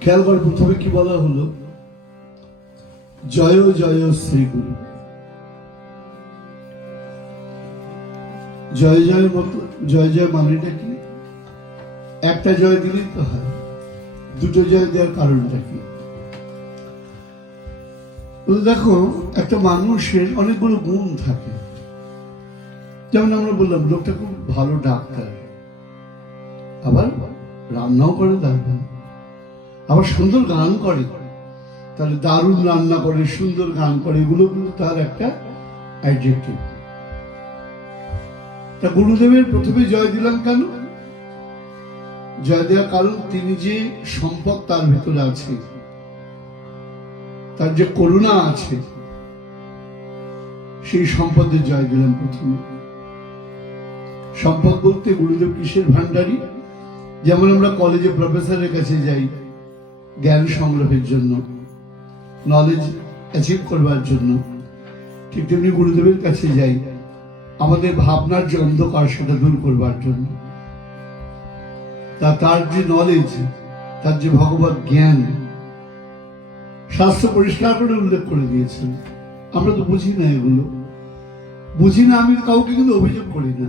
খেয়াল করে প্রথমে কি বলা হলো? জয় জয় শ্রী গুরু। জয় জয়ের মতো, জয় জয় মানেটা কি? একটা জয় দিলেই তো হয়। দুটো জয় দেওয়ার কারণটা কি? দেখো, একটা মানুষের অনেকগুলো গুণ থাকে। যেমন আমরা বললাম, লোকটা খুব ভালো ডাক্তার। আবার রান্নাও করে দারুণ আবার সুন্দর গান করে। তাহলে দারুণ রান্না করে, সুন্দর গান করে, এগুলো কিন্তু তার একটা অ্যাডজেক্টিভ তা গুরুদেবের প্রথমে জয় দিলাম কেন? জয় দেওয়ার কারণ তিনি যে সম্পদ তার ভেতরে আছে, তার যে করুণা আছে, সেই সম্পদের জয় দিলাম প্রথমে। সম্পদ বলতে গুরুদেব কিসের ভান্ডারী যেমন আমরা কলেজে প্রফেসরের কাছে যাই জ্ঞান সংগ্রহের জন্য নলেজ অ্যাচিভ করবার জন্য। ঠিক তেমনি গুরুদেবের কাছে যাই আমাদের ভাবনার যে অন্ধকার সেটা দূর করবার জন্য। তা তার যে নলেজ তার যে ভগবত জ্ঞান, শাস্ত্র পরিষ্কার করে উল্লেখ করে দিয়েছেন। আমরা তো বুঝি না এগুলো। বুঝি না আমি কাউকে কিন্তু অভিযোগ করি না।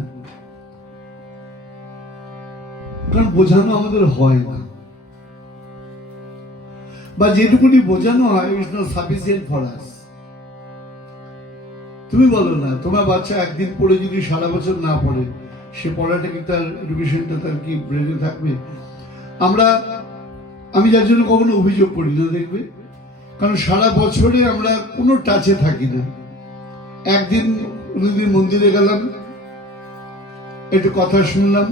কারণ বোঝানো আমাদের হয় না। বা যেটুকুনি বোঝানো হয় নট সাফিসিয়েন্ট ফর আস তুমি বলো না, তোমার বাচ্চা একদিন পড়ে যদি সারা বছর না পড়ে, সে পড়াটা কি তার এডুকেশনটা তার কি ব্রেনে থাকবে? আমরা, আমি যার জন্য কখনো অভিযোগ করি না, দেখবে? কারণ সারা বছরে আমরা কোনো টাচে থাকি না। একদিন মন্দিরে গেলাম, একটু কথা শুনলাম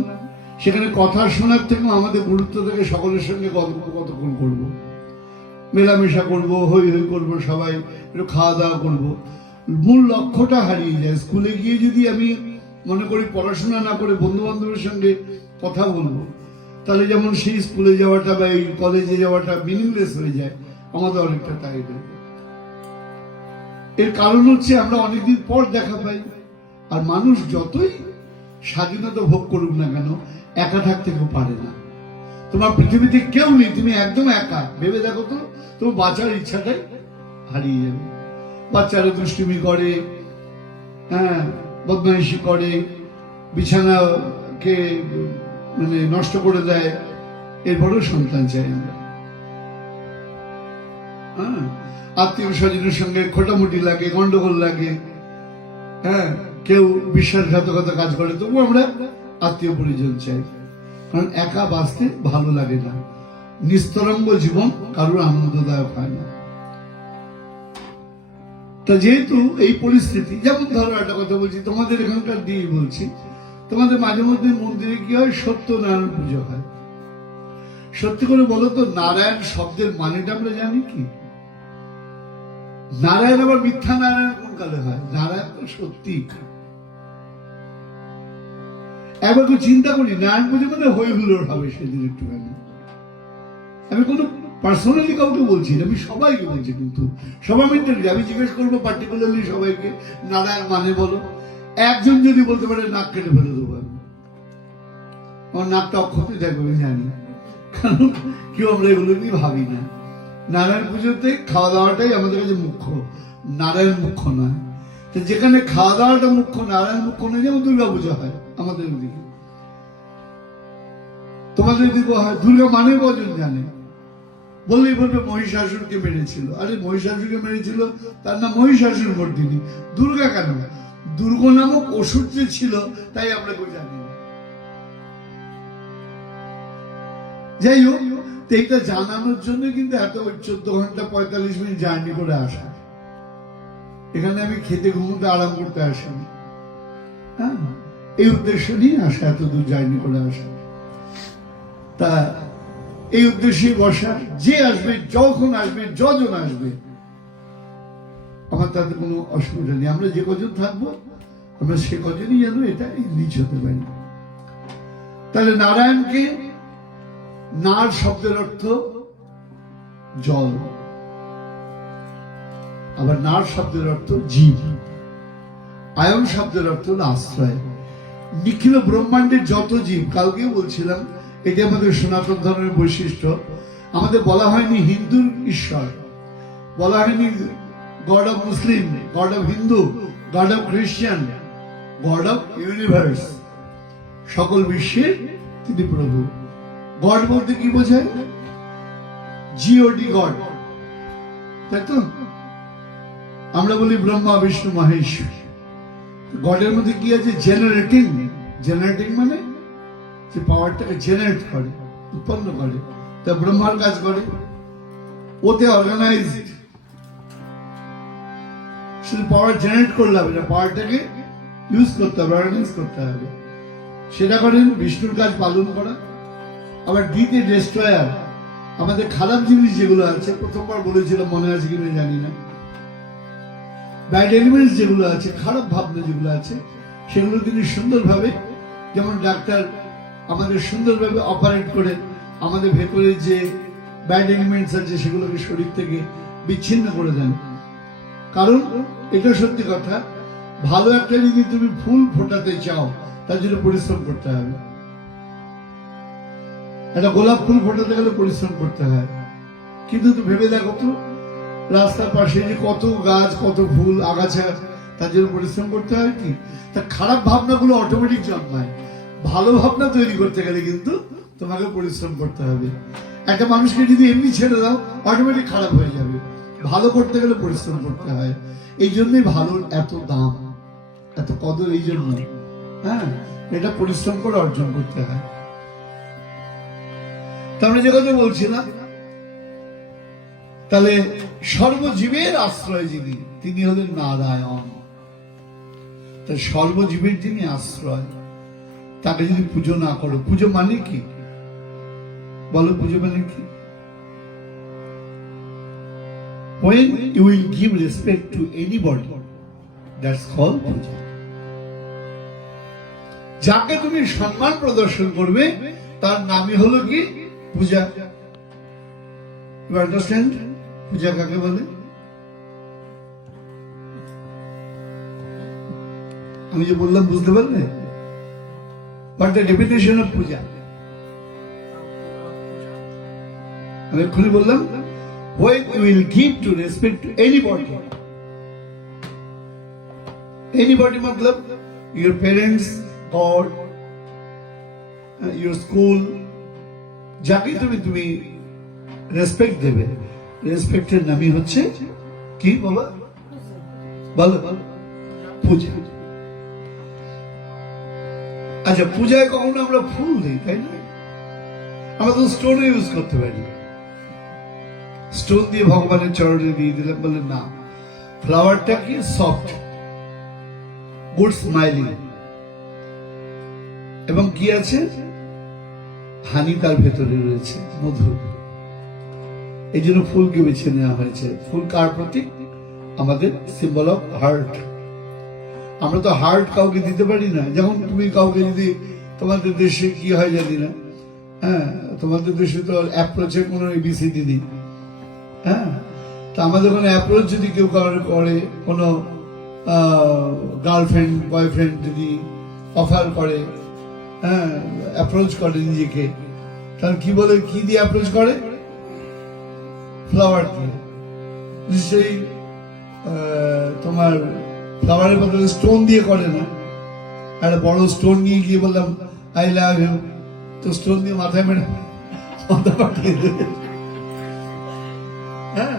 সেখানে কথা শোনার থেকে আমাদের গুরুত্ব থেকে, সকলের সঙ্গে গল্প কতক্ষণ করব। মেলামেশা করব হই হই করব সবাই, একটু খাওয়া দাওয়া করব। মূল লক্ষ্যটা হারিয়ে যায়। স্কুলে গিয়ে যদি আমি মনে করি পড়াশোনা না করে বন্ধু বান্ধবের সঙ্গে কথা বলব, তাহলে যেমন সেই স্কুলে যাওয়াটা বা এই কলেজে যাওয়াটা মিনিংলেস হয়ে যায়। আমাদের অনেকটা তাই এর কারণ হচ্ছে আমরা অনেকদিন পর দেখা পাই, আর মানুষ যতই স্বাধীনতা ভোগ করুক না কেন একা থাকতে কেউ পারে না। তোমার পৃথিবীতে কেউ নেই, তুমি একদম একা। ভেবে দেখো তো, তোমার বাঁচার ইচ্ছাটাই হারিয়ে যাবে। বাচ্চারা দুষ্টুমি করে হ্যাঁ বদমাইশি করে, বিছানাকে মানে নষ্ট করে দেয়, এরপরেও সন্তান চাই আমরা। হ্যাঁ আত্মীয় স্বজনের সঙ্গে খোটামুটি লাগে, গন্ডগোল লাগে হ্যাঁ কেউ বিশ্বাসঘাতকতা কাজ করে তবু আমরা আত্মীয় পরিজন চাই। কারণ একা বাঁচতে ভালো লাগে না। নিস্তরঙ্গ জীবন কারোর আনন্দদায়ক হয় না। তা যেহেতু এই পরিস্থিতি, যেমন ধরো একটা কথা বলছি, তোমাদের এখানকার দিয়ে বলছি, তোমাদের মাঝে মধ্যে মন্দিরে কি হয়? সত্যনারায়ণ পুজো হয়। সত্যি করে বলো তো, নারায়ণ শব্দের মানেটা আমরা জানি কি? নারায়ণ আবার মিথ্যা নারায়ণ কোন কালে হয়? নারায়ণ তো সত্যি একবার কেউ চিন্তা করি নারায়ণ পুজো মানে হয়ে হুলোর হবে সেদিন একটুখানি। আমি কোনো পার্সোনালি কাউকে বলছি আমি সবাইকে বলছি কিন্তু। সবাই মেন্টালি আমি জিজ্ঞেস করব পার্টিকুলারলি সবাইকে, নারায়ণ মানে বলো। একজন যদি বলতে পারে, নাক কেটে ফেলে দেবো আমি। আমার নাকটা অক্ষতে থাকবে আমি জানি। কারণ কেউ আমরা এগুলো নিয়ে ভাবি না। নারায়ণ পুজোতে খাওয়া দাওয়াটাই আমাদের কাছে মুখ্য। নারায়ণ মুখ্য নয়। তো যেখানে খাওয়া দাওয়াটা মুখ্য, নারায়ণ মুখ্য নয়, যেমন দুর্গা পুজো হয়। আমাদের দিকে। তোমাদের দিকে হয় দুর্গা মানে কজন জানে? বললেই বলবে মহিষাসুরকে মেরেছিল। আরে মহিষাসুরকে মেরেছিল, তার নাম মহিষাসুর মর্দিনী দুর্গা কেন? দুর্গ নামক অসুর যে ছিল, তাই আমরা কেউ জানি যাই হোক এইটা জানানোর জন্য কিন্তু এত চোদ্দ ঘণ্টা, পঁয়তাল্লিশ মিনিট জার্নি করে আসা। এখানে আমি খেতে ঘুমোতে আরাম করতে আসিনি। হ্যাঁ? এই উদ্দেশ্য নিয়ে আসা এত দূর জার্নি করে আসা। তা এই উদ্দেশ্যে বসা, যে আসবে, যখন আসবে, যজন আসবে, আমার তাতে কোনো অসুবিধা নেই। আমরা যে কজন থাকব, আমরা সে কজনই যেন এটা নিচ হতে পারি। তাহলে নারায়ণকে নার শব্দের অর্থ জল। আবার নার শব্দের অর্থ জীব। আয়ন শব্দের অর্থ হলো আশ্রয়। নিখিল ব্রহ্মাণ্ডের যত জীব, কালকেও বলছিলাম, এটি আমাদের সনাতন ধর্মের বৈশিষ্ট্য। আমাদের বলা হয়নি হিন্দুর ঈশ্বর। বলা হয়নি god of Muslim god of Hindu god of খ্রিস্টান গড অফ ইউনিভার্স সকল বিশ্বের তিনি প্রভু। গড বলতে কি বোঝায়? জিওডি গড তাই তো? আমরা বলি ব্রহ্মা, বিষ্ণু মহেশ গডের মধ্যে কি আছে? জেনারেটিং জেনারেটিং মানে যে পাওয়ারটাকে জেনারেট করে, উৎপন্ন করে। তা ব্রহ্মার কাজ করে। ওতে অর্গানাইজড শুধু পাওয়ার জেনারেট করলে হবে না পাওয়ারটাকে ইউজ করতে হবে অর্গানাইজ করতে হবে। সেটা করেন বিষ্ণুর কাজ পালন করা, আবার ডিতে ডেস্ট্রয়ার আমাদের খারাপ জিনিস যেগুলো আছে, প্রথমবার বলেছিলাম, মনে আছে কিনা জানি না। ব্যাড এলিমেন্টস যেগুলো আছে, খারাপ ভাবনা যেগুলো আছে, সেগুলো তিনি সুন্দরভাবে যেমন ডাক্তার আমাদের সুন্দরভাবে অপারেট করে আমাদের ভেতরে যে ব্যাড এলিমেন্টস আছে সেগুলোকে শরীর থেকে বিচ্ছিন্ন করে দেন। কারণ এটা সত্যি কথা, ভালো একটা যদি তুমি ফুল ফোটাতে চাও, তার জন্য পরিশ্রম করতে হবে। একটা গোলাপ ফুল ফোটাতে গেলে পরিশ্রম করতে হয়। কিন্তু ভেবে দেখো তো, রাস্তার পাশে যে কত গাছ, কত ফুল, আগাছা তার জন্য পরিশ্রম করতে হয় কি? তা খারাপ ভাবনাগুলো অটোমেটিক জন্মায়। ভালো ভাবনা তৈরি করতে গেলে কিন্তু তোমাকে পরিশ্রম করতে হবে। একটা মানুষকে যদি এমনি ছেড়ে দাও অটোমেটিক খারাপ হয়ে যাবে। ভালো করতে গেলে পরিশ্রম করতে হয়। এই জন্যই ভালোর এত দাম, এত কদর এই জন্য। হ্যাঁ এটা পরিশ্রম করে অর্জন করতে হয়। তা আমরা যে কথা বলছিলাম, তাহলে সর্বজীবের আশ্রয় যিনি, তিনি হলেন নারায়ণ। তাই সর্বজীবের যিনি আশ্রয়, তাকে যদি পুজো না করো, পুজো মানে কি? বলো পুজো মানে কি? When you will give respect to anybody, that's called puja. যাকে তুমি সম্মান প্রদর্শন করবে, তার নামই হলো কি? পূজা। ইউ আন্ডারস্ট্যান্ড পূজা কাকে বলে? আমি যে বললাম বুঝতে পারলে? But the definition of puja আমি এক্ষুনি বললাম will give to respect to anybody anybody Matlab your parents god your school যাকে তুমি তুমি রেসপেক্ট দেবে। রেসপেক্টের নামই হচ্ছে কি বাবা বলো। পূজা আচ্ছা পূজায় কখনো আমরা ফুল দিই, তাই না? আমরা তো স্টোনও ইউজ করতে পারি। স্টোন দিয়ে ভগবানের চরণে দিয়ে দিলাম, বলে না। ফ্লাওয়ারটা কি? সফট গুড স্মাইলিং এবং কি আছে? হানি তার ভেতরে রয়েছে মধু এই জন্য ফুলকে বেছে নেওয়া হয়েছে। ফুল কার প্রতীক? আমাদের সিম্বল অফ হার্ট আমরা তো হার্ট কাউকে দিতে পারি না। যেমন তুমি কাউকে যদি, তোমাদের দেশে কি হয় জানি না? হ্যাঁ তোমাদের দেশে তো অ্যাপ্রোচের কোনো এবিসিডি নেই। হ্যাঁ তা আমাদের কোনো অ্যাপ্রোচ যদি কেউ কারোর করে, কোনো গার্লফ্রেন্ড বয়ফ্রেন্ড যদি অফার করে হ্যাঁ অ্যাপ্রোচ করে নিজেকে, তাহলে কি বলে, কি দিয়ে অ্যাপ্রোচ করে? ফ্লাওয়ার দিয়ে। নিশ্চয়ই তোমার ফ্লাওয়ারের বদলে স্টোন দিয়ে করে না। একটা বড় স্টোন নিয়ে গিয়ে বললাম আই লাভ ইউ তো স্টোন দিয়ে মাথায় মেরে হ্যাঁ।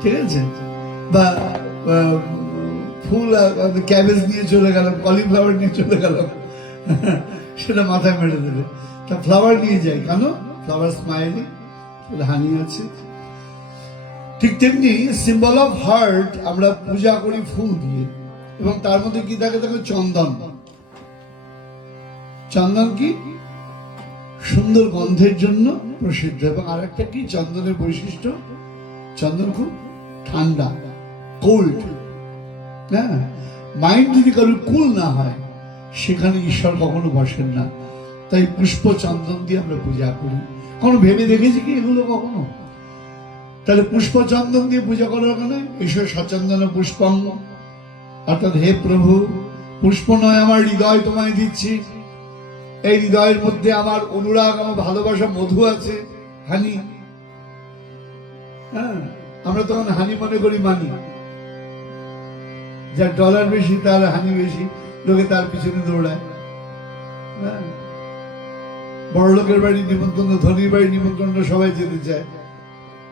ঠিক আছে? বা ফুল ক্যাবেজ নিয়ে চলে গেলাম কলিফ্লাওয়ার নিয়ে চলে গেলাম। সেটা মাথায় মেরে দেবে তা ফ্লাওয়ার নিয়ে যাই। কেন? ফ্লাওয়ার স্মাইলিং হানি আছে। ঠিক তেমনি সিম্বল অফ হার্ট আমরা পূজা করি ফুল দিয়ে, এবং তার মধ্যে কি থাকে থাকে চন্দন। চন্দন কি? সুন্দর গন্ধের জন্য প্রসিদ্ধ। এবং আরেকটা কি? চন্দনের বৈশিষ্ট্য। চন্দন খুব ঠান্ডা কোল্ড হ্যাঁ? মাইন্ড যদি কারোর কুল না হয়, সেখানে ঈশ্বর কখনো বসেন না। তাই পুষ্প চন্দন দিয়ে আমরা পূজা করি। কখনো ভেবে দেখেছি কি এগুলো কখনো? তাহলে পুষ্প চন্দন দিয়ে পূজা করার কেন ঈশ্বর সচন্দন পুষ্পম অর্থাৎ হে প্রভু, পুষ্প নয়, আমার হৃদয় তোমায় দিচ্ছি। এই হৃদয়ের মধ্যে আমার অনুরাগ, আমার ভালোবাসা, মধু আছে। হানি। হ্যাঁ আমরা তখন হানি মনে করি মানি। যার ডলার বেশি, তার হানি বেশি। লোকে তার পিছনে দৌড়ায়। হ্যাঁ। বড় লোকের বাড়ি নিমন্ত্রণ, ধনীর বাড়ি নিমন্ত্রণটা সবাই যেতে চায়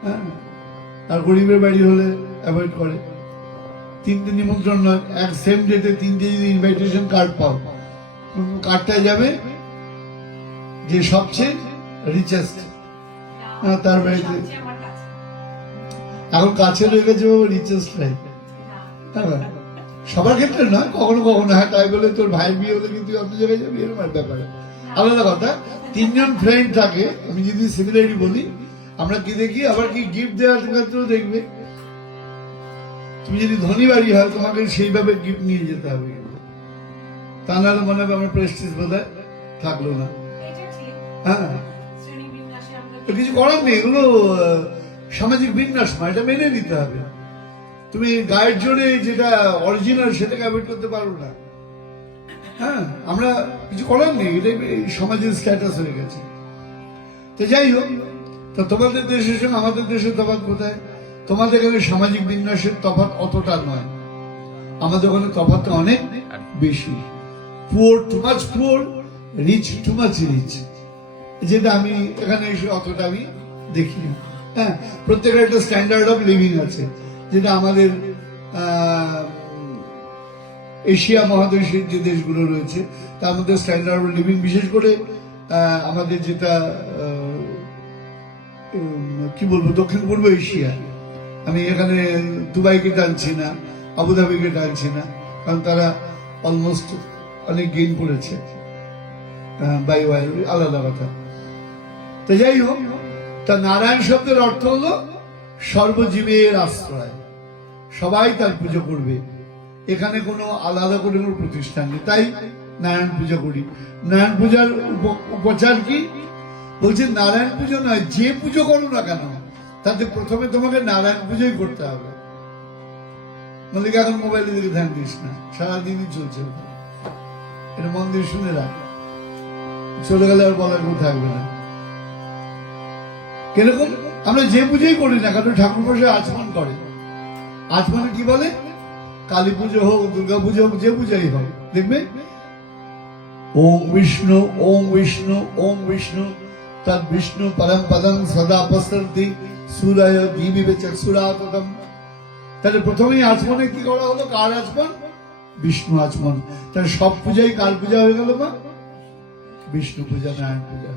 হ্যাঁ। আর গরিবের বাড়ি হলে অ্যাভয়েড করে। তিনটে নিমন্ত্রণ নয়, এক সেম ডেটে তিনটে যদি ইনভাইটেশন কার্ড পাও কোন কার্ডটায় যাবে যে সবচেয়ে রিচেস্ট তার বাড়িতে। এখন কাছে রয়ে গেছে রিচেস্ট লাইফ হ্যাঁ সবার ক্ষেত্রে নয়, কখনো কখনো। হ্যাঁ তাই বলে তোর ভাইয়ের বিয়ে হলে কিন্তু অন্য জায়গায় যাবি, এরকম ব্যাপারে। আলাদা কথা, তিনজন ফ্রেন্ড থাকে, আমি যদি সিমিলারি বলি আমরা কি দেখি? আবার কি গিফট দেওয়ার ক্ষেত্রেও দেখবে? তুমি যদি ধনী বাড়ি হয়, তোমাকে সেইভাবে গিফট নিয়ে যেতে হবে কিন্তু। তা নাহলে মনে হবে আমার প্রেস্টিজ বোধ থাকল না। হ্যাঁ। কিছু করার নেই, এগুলো সামাজিক বিন্যাস নয়, এটা মেনে নিতে হবে। তুমি গায়ের জোরে যেটা অরিজিনাল সেটাকে অ্যাভয়েড করতে পারো না। হ্যাঁ আমরা কিছু করার নেই এটা সমাজের স্ট্যাটাস হয়ে গেছে। তো যাই হোক তো তোমাদের সঙ্গে আমাদের দেশের তফাত কোথায়? তোমাদের এখানে সামাজিক বিন্যাসের তফাৎ অতটা নয়। আমাদের ওখানে তফাৎটা অনেক বেশি। Poor too much poor rich too much rich যেটা আমি এখানে এসে অতটা আমি দেখি। হ্যাঁ প্রত্যেকের একটা স্ট্যান্ডার্ড অফ লিভিং আছে। যেটা আমাদের এশিয়া মহাদেশের যে দেশগুলো রয়েছে, তার মধ্যে স্ট্যান্ডার্ড অফ লিভিং বিশেষ করে আমাদের যেটা কি বলব, দক্ষিণ পূর্ব এশিয়া। আমি এখানে দুবাইকে টানছি না, আবুধাবিকে টানছি না, কারণ তারা অলমোস্ট অনেক গেইন করেছে। বাই ওয়াই আলাদা কথা। তো যাই হোক, তা নারায়ণ শব্দের অর্থ হলো সর্বজীবের আশ্রয়। সবাই তার পুজো করবে। এখানে কোনো আলাদা করে কোনো প্রতিষ্ঠান নেই। তাই নারায়ণ পুজো করি। নারায়ণ পূজার উপচার কি? বলছে, নারায়ণ পুজো নয়, যে পুজো করো না কেন, তাতে প্রথমে তোমাকে নারায়ণ পুজোই করতে হবে। মল্লিকা, এখন মোবাইলের দিকে ধ্যান দিস না, সারাদিনই চলছে এটা মন দিয়ে শুনে রাখ। চলে গেলে আর বলার কেউ থাকবে না। কীরকম? আমরা যে পুজোই করি না কারণ ঠাকুর মশাই আচমন করে। আচমনে কি বলে? কালী পুজো হোক, দুর্গা পুজো হোক, যে পুজোই হোক। দেখবে? ওম বিষ্ণু ওম বিষ্ণু ওম বিষ্ণু। তদ বিষ্ণু পরম পদম সদা পসরতি সুরায় দীবি চক্ষুরাতম তাহলে প্রথমেই আচমনে কি করা হলো? কার আচমন? বিষ্ণু আচমন। তাহলে সব পূজাই কার পূজা হয়ে গেল বা বিষ্ণু পূজা, নারায়ণ পূজা।